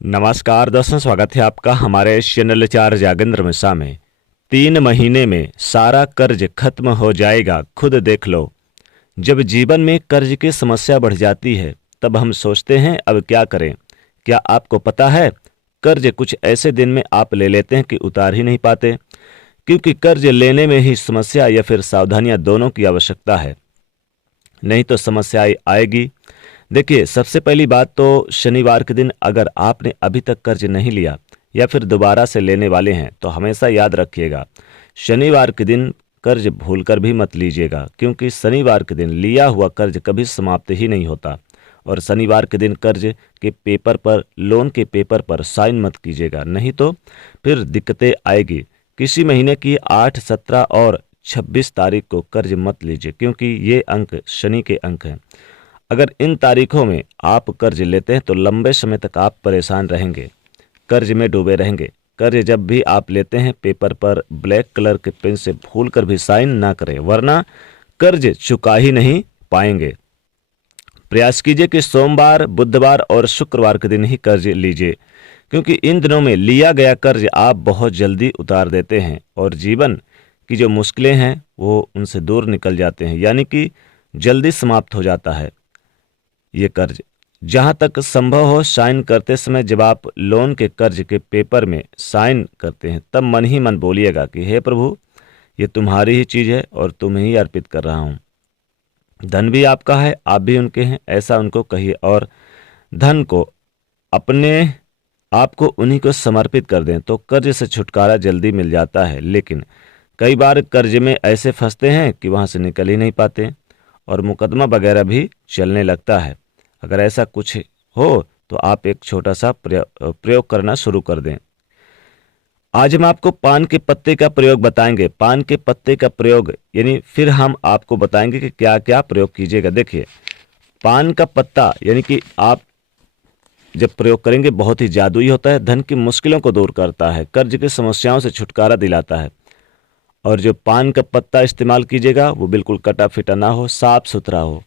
नमस्कार दोस्तों, स्वागत है आपका हमारे चैनल चार जागेंद्र मिश्रा में। 3 महीने में सारा कर्ज खत्म हो जाएगा, खुद देख लो। जब जीवन में कर्ज की समस्या बढ़ जाती है तब हम सोचते हैं अब क्या करें। क्या आपको पता है, कर्ज कुछ ऐसे दिन में आप ले लेते हैं कि उतार ही नहीं पाते, क्योंकि कर्ज लेने में ही समस्या या फिर सावधानियां दोनों की आवश्यकता है, नहीं तो समस्या आएगी। देखिए, सबसे पहली बात तो शनिवार के दिन अगर आपने अभी तक कर्ज नहीं लिया या फिर दोबारा से लेने वाले हैं तो हमेशा याद रखिएगा, शनिवार के दिन कर्ज भूलकर भी मत लीजिएगा, क्योंकि शनिवार के दिन लिया हुआ कर्ज कभी समाप्त ही नहीं होता। और शनिवार के दिन कर्ज के पेपर पर, लोन के पेपर पर साइन मत कीजिएगा, नहीं तो फिर दिक्कतें आएगी। किसी महीने की 8, 17 और 26 तारीख को कर्ज मत लीजिए, क्योंकि ये अंक शनि के अंक हैं। अगर इन तारीखों में आप कर्ज लेते हैं तो लंबे समय तक आप परेशान रहेंगे, कर्ज में डूबे रहेंगे। कर्ज जब भी आप लेते हैं, पेपर पर ब्लैक कलर के पेन से भूल कर भी साइन ना करें, वरना कर्ज चुका ही नहीं पाएंगे। प्रयास कीजिए कि सोमवार, बुधवार और शुक्रवार के दिन ही कर्ज लीजिए, क्योंकि इन दिनों में लिया गया कर्ज आप बहुत जल्दी उतार देते हैं और जीवन की जो मुश्किलें हैं वो उनसे दूर निकल जाते हैं, यानी कि जल्दी समाप्त हो जाता है ये कर्ज। जहां तक संभव हो, साइन करते समय जब आप लोन के कर्ज के पेपर में साइन करते हैं तब मन ही मन बोलिएगा कि हे प्रभु, ये तुम्हारी ही चीज है और तुम्हें ही अर्पित कर रहा हूँ। धन भी आपका है, आप भी उनके हैं, ऐसा उनको कहिए और धन को, अपने आप को उन्हीं को समर्पित कर दें तो कर्ज से छुटकारा जल्दी मिल जाता है। लेकिन कई बार कर्ज में ऐसे फंसते हैं कि वहां से निकल ही नहीं पाते और मुकदमा वगैरह भी चलने लगता है। अगर ऐसा कुछ हो तो आप एक छोटा सा प्रयोग करना शुरू कर दें। आज हम आपको पान के पत्ते का प्रयोग बताएंगे। पान के पत्ते का प्रयोग यानी फिर हम आपको बताएंगे कि क्या क्या प्रयोग कीजिएगा। देखिए, पान का पत्ता यानी कि आप जब प्रयोग करेंगे बहुत ही जादुई होता है, धन की मुश्किलों को दूर करता है, कर्ज की समस्याओं से छुटकारा दिलाता है। और जो पान का पत्ता इस्तेमाल कीजिएगा वो बिल्कुल कटा फिटा ना हो, साफ सुथरा हो,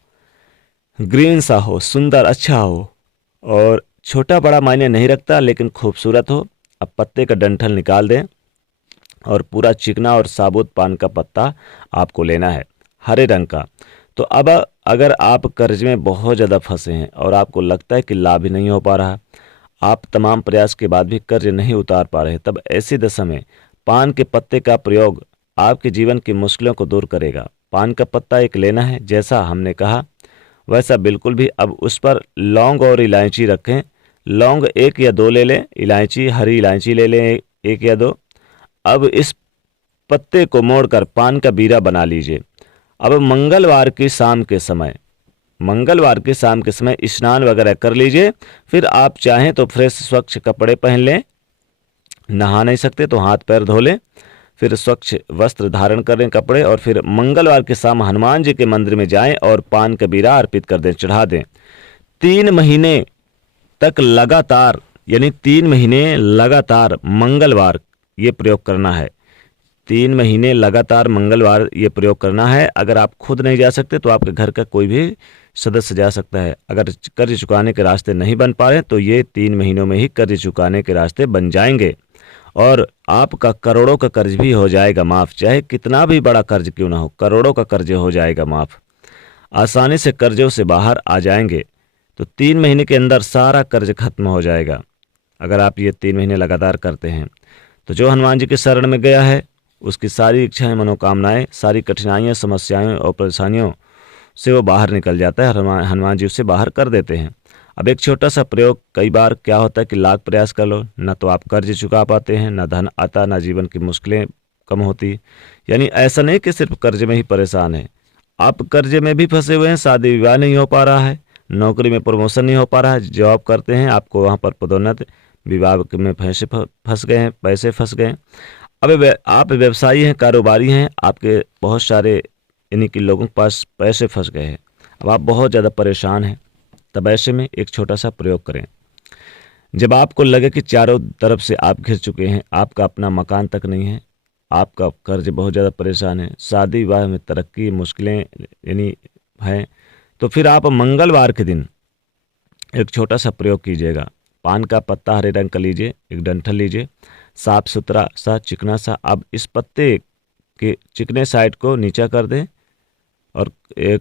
ग्रीन सा हो, सुंदर अच्छा हो और छोटा बड़ा मायने नहीं रखता, लेकिन खूबसूरत हो। अब पत्ते का डंठल निकाल दें और पूरा चिकना और साबुत पान का पत्ता आपको लेना है, हरे रंग का। तो अब अगर आप कर्ज में बहुत ज़्यादा फंसे हैं और आपको लगता है कि लाभ ही नहीं हो पा रहा, आप तमाम प्रयास के बाद भी कर्ज नहीं उतार पा रहे, तब ऐसी दशा में पान के पत्ते का प्रयोग आपके जीवन की मुश्किलों को दूर करेगा। पान का पत्ता एक लेना है, जैसा हमने कहा वैसा बिल्कुल भी। अब उस पर लौंग और इलायची रखें। लौंग 1 या 2 ले लें, इलायची, हरी इलायची ले लें 1 या 2। अब इस पत्ते को मोड़कर पान का बीरा बना लीजिए। अब मंगलवार के शाम के समय स्नान वगैरह कर लीजिए। फिर आप चाहें तो फ्रेश स्वच्छ कपड़े पहन लें, नहा नहीं सकते तो हाथ पैर धो लें, फिर स्वच्छ वस्त्र धारण करें, कपड़े, और फिर मंगलवार के शाम हनुमान जी के मंदिर में जाएं और पान का बीरा अर्पित कर दें, चढ़ा दें। 3 महीने तक लगातार, यानी 3 महीने लगातार मंगलवार ये प्रयोग करना है। 3 महीने लगातार मंगलवार ये प्रयोग करना है। अगर आप खुद नहीं जा सकते तो आपके घर का कोई भी सदस्य जा सकता है। अगर कर्ज चुकाने के रास्ते नहीं बन पा रहे तो ये 3 महीनों में ही कर्ज चुकाने के रास्ते बन जाएंगे और आपका करोड़ों का कर्ज भी हो जाएगा माफ। चाहे कितना भी बड़ा कर्ज क्यों ना हो, करोड़ों का कर्ज हो जाएगा माफ। आसानी से कर्जों से बाहर आ जाएंगे। तो 3 महीने के अंदर सारा कर्ज खत्म हो जाएगा अगर आप ये 3 महीने लगातार करते हैं। तो जो हनुमान जी के शरण में गया है उसकी सारी इच्छाएं, मनोकामनाएं, सारी कठिनाइयां, समस्याएं और परेशानियों से वो बाहर निकल जाता है। हनुमान जी उसे बाहर कर देते हैं। अब एक छोटा सा प्रयोग, कई बार क्या होता है कि लाख प्रयास कर लो, ना तो आप कर्ज चुका पाते हैं, ना धन आता, ना जीवन की मुश्किलें कम होती। यानी ऐसा नहीं कि सिर्फ कर्ज में ही परेशान है, आप कर्ज में भी फंसे हुए हैं, शादी विवाह नहीं हो पा रहा है, नौकरी में प्रमोशन नहीं हो पा रहा है, जॉब करते हैं आपको वहाँ पर पदोन्नति, विवाह में फंस गए हैं, पैसे फंस गए हैं। अब आप व्यवसायी हैं, कारोबारी हैं, आपके बहुत सारे यानी कि लोगों के पास पैसे फंस गए हैं, अब आप बहुत ज़्यादा परेशान हैं। तब ऐसे में एक छोटा सा प्रयोग करें। जब आपको लगे कि चारों तरफ से आप घिर चुके हैं, आपका अपना मकान तक नहीं है, आपका कर्ज बहुत ज़्यादा परेशान है, शादी विवाह में तरक्की मुश्किलें यानी हैं, तो फिर आप मंगलवार के दिन एक छोटा सा प्रयोग कीजिएगा। पान का पत्ता हरे रंग का लीजिए, एक डंठल लीजिए, साफ सुथरा सा चिकना सा। अब इस पत्ते के चिकने साइड को नीचा कर दें और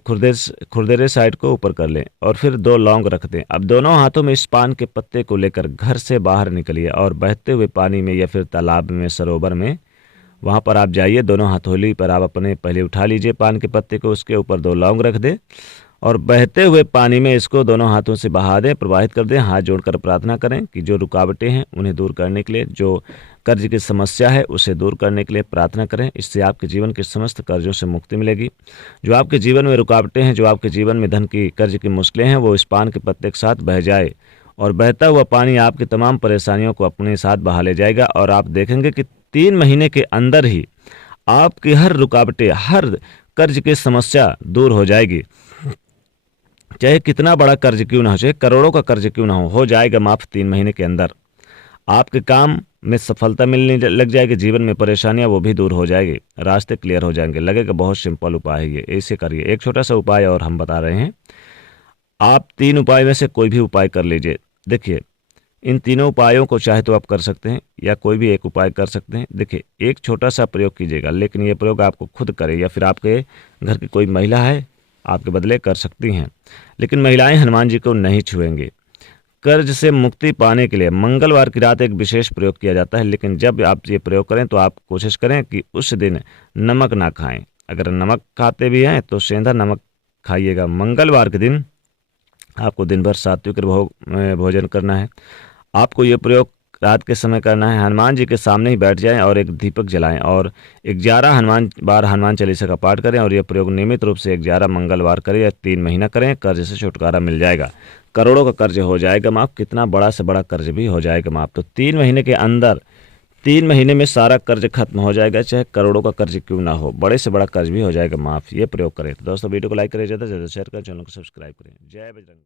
खुरदरे साइड को ऊपर कर लें और फिर 2 लौंग रख दें। अब दोनों हाथों में इस पान के पत्ते को लेकर घर से बाहर निकलिए और बहते हुए पानी में या फिर तालाब में, सरोवर में, वहाँ पर आप जाइए। दोनों हथौली पर आप अपने पहले उठा लीजिए पान के पत्ते को, उसके ऊपर 2 लौंग रख दें और बहते हुए पानी में इसको दोनों हाथों से बहा दें, प्रवाहित कर दें। हाथ जोड़कर प्रार्थना करें कि जो रुकावटें हैं उन्हें दूर करने के लिए, जो कर्ज की समस्या है उसे दूर करने के लिए प्रार्थना करें। इससे आपके जीवन के समस्त कर्जों से मुक्ति मिलेगी। जो आपके जीवन में रुकावटें हैं, जो आपके जीवन में धन की कर्ज की मुश्किलें हैं, वो इस पान के पत्ते के साथ बह जाए और बहता हुआ पानी आपकी तमाम परेशानियों को अपने साथ बहा ले जाएगा। और आप देखेंगे कि 3 महीने के अंदर ही आपकी हर रुकावटें, हर कर्ज की समस्या दूर हो जाएगी। चाहे कितना बड़ा कर्ज क्यों ना हो, चाहे करोड़ों का कर्ज क्यों ना हो जाएगा माफ 3 महीने के अंदर। आपके काम में सफलता मिलने लग जाएगी, जीवन में परेशानियां वो भी दूर हो जाएगी, रास्ते क्लियर हो जाएंगे। लगेगा बहुत सिंपल उपाय है ये, ऐसे करिए। एक छोटा सा उपाय और हम बता रहे हैं, आप 3 उपाय में से कोई भी उपाय कर लीजिए। देखिए, इन तीनों उपायों को चाहे तो आप कर सकते हैं या कोई भी एक उपाय कर सकते हैं। देखिए, एक छोटा सा प्रयोग कीजिएगा, लेकिन ये प्रयोग आपको खुद करें या फिर आपके घर की कोई महिला है आपके बदले कर सकती हैं, लेकिन महिलाएं हनुमान जी को नहीं छुएंगी। कर्ज से मुक्ति पाने के लिए मंगलवार की रात एक विशेष प्रयोग किया जाता है, लेकिन जब आप ये प्रयोग करें तो आप कोशिश करें कि उस दिन नमक ना खाएं। अगर नमक खाते भी हैं तो सेंधा नमक खाइएगा। मंगलवार के दिन आपको दिन भर सात्विक भोजन करना है। आपको ये प्रयोग रात के समय करना है। हनुमान जी के सामने ही बैठ जाएं और एक दीपक जलाएं और 11 हनुमान चालीसा का पाठ करें और यह प्रयोग नियमित रूप से 11 मंगलवार करें या 3 महीना करें। कर्ज से छुटकारा मिल जाएगा, करोड़ों का कर्ज हो जाएगा माफ, कितना बड़ा से बड़ा कर्ज भी हो जाएगा माफ। तो 3 महीने के अंदर, 3 महीने में सारा कर्ज खत्म हो जाएगा, चाहे करोड़ों का कर्ज क्यों ना हो, बड़े से बड़ा कर्ज भी हो जाएगा माफ। ये प्रयोग करें। तो दोस्तों, वीडियो को लाइक करें, ज़्यादा से ज़्यादा शेयर करें, चैनल को सब्सक्राइब करें। जय बजरंग।